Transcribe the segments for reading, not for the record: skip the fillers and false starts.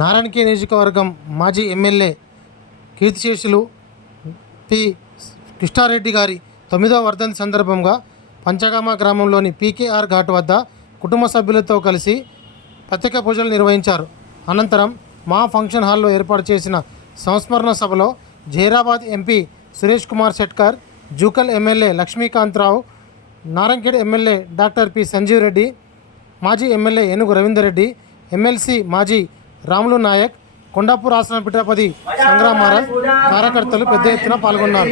నారాయణఖేడ్ నియోజకవర్గం మాజీ ఎమ్మెల్యే కీర్తిశేషులు పి కృష్ణారెడ్డి గారి 9వ వర్ధంతి సందర్భంగా పంచగామ గ్రామంలోని పీకేఆర్ ఘాట్ వద్ద కుటుంబ సభ్యులతో కలిసి ప్రత్యేక పూజలు నిర్వహించారు. అనంతరం మా ఫంక్షన్ హాల్లో ఏర్పాటు చేసిన సంస్మరణ సభలో Zaheerabad MP Suresh Kumar Shetkar, Jukkal MLA Lakshmikantha Rao, Narayankhed MLA doctor P Sanjeev Reddy, మాజీ ఎమ్మెల్యే ఏనుగు రవీందర్ రెడ్డి, ఎమ్మెల్సీ మాజీ రాములు నాయక్, కొండాపూర్ ఆసన పీఠాపతి సంగ్రామ్ మహారాజ్ కార్యకర్తలు పెద్ద ఎత్తున పాల్గొన్నారు.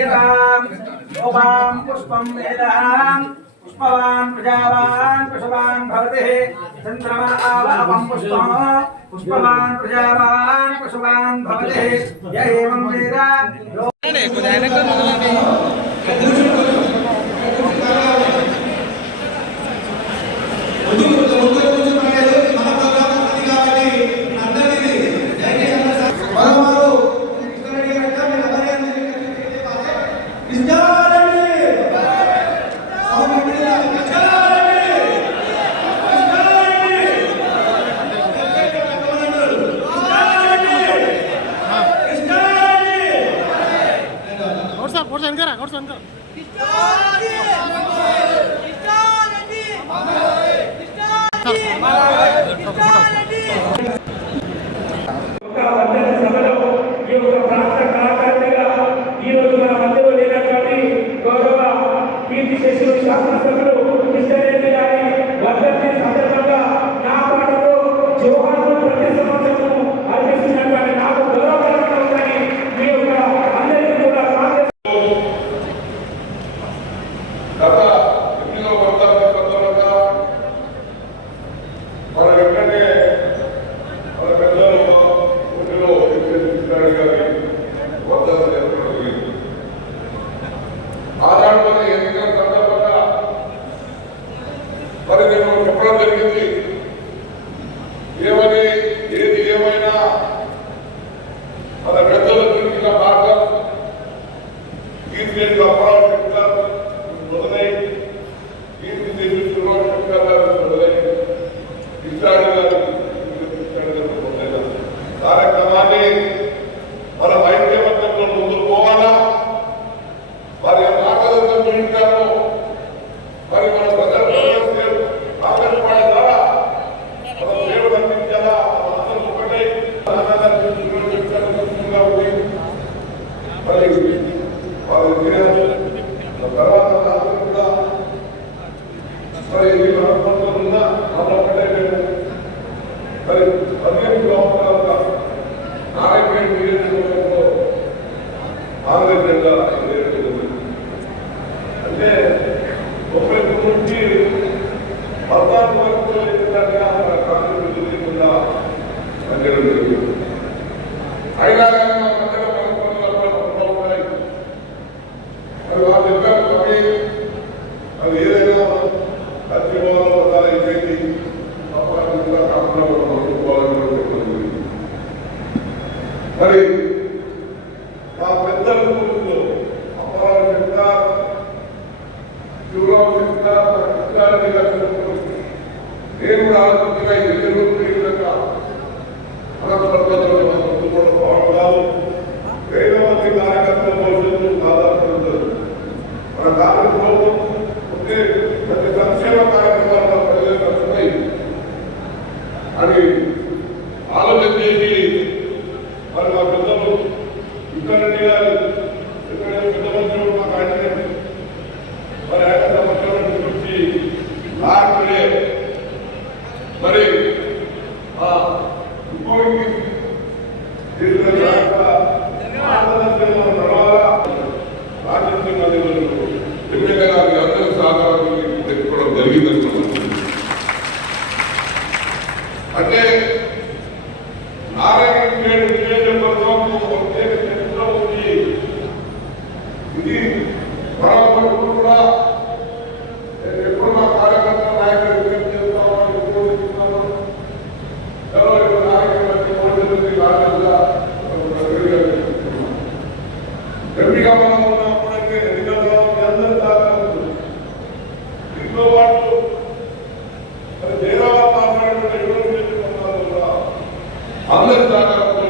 అందరి సహకారంతో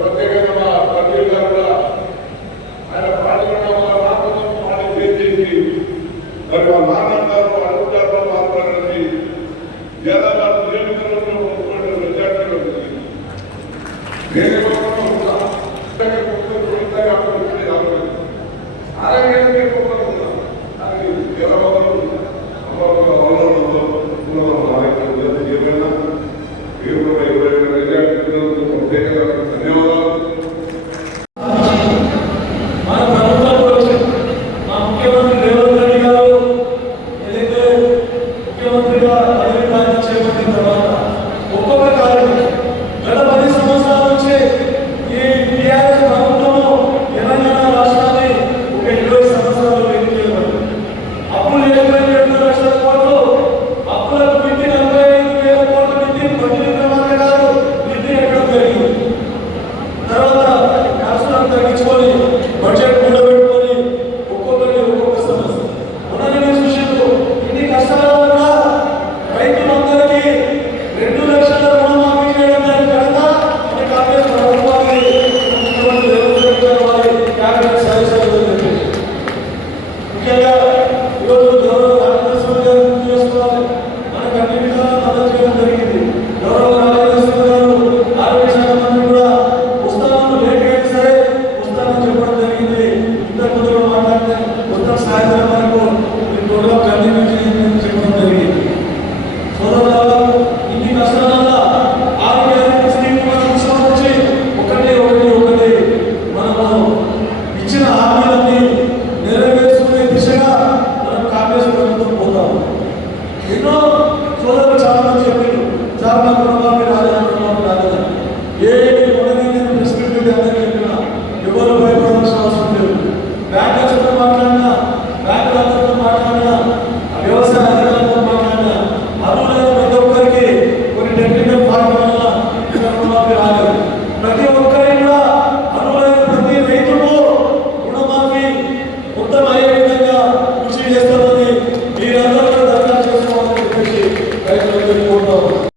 ప్రత్యేకంగా మా ప్రతి గారు కూడా ఆయన పాల్గొనడం వల్ల రాకుండా పార్టీ చేసి మరి వాళ్ళ నాన్నగారు అడుగుతారు మాట్లాడాలని జనాలు విద్యార్థులు నేను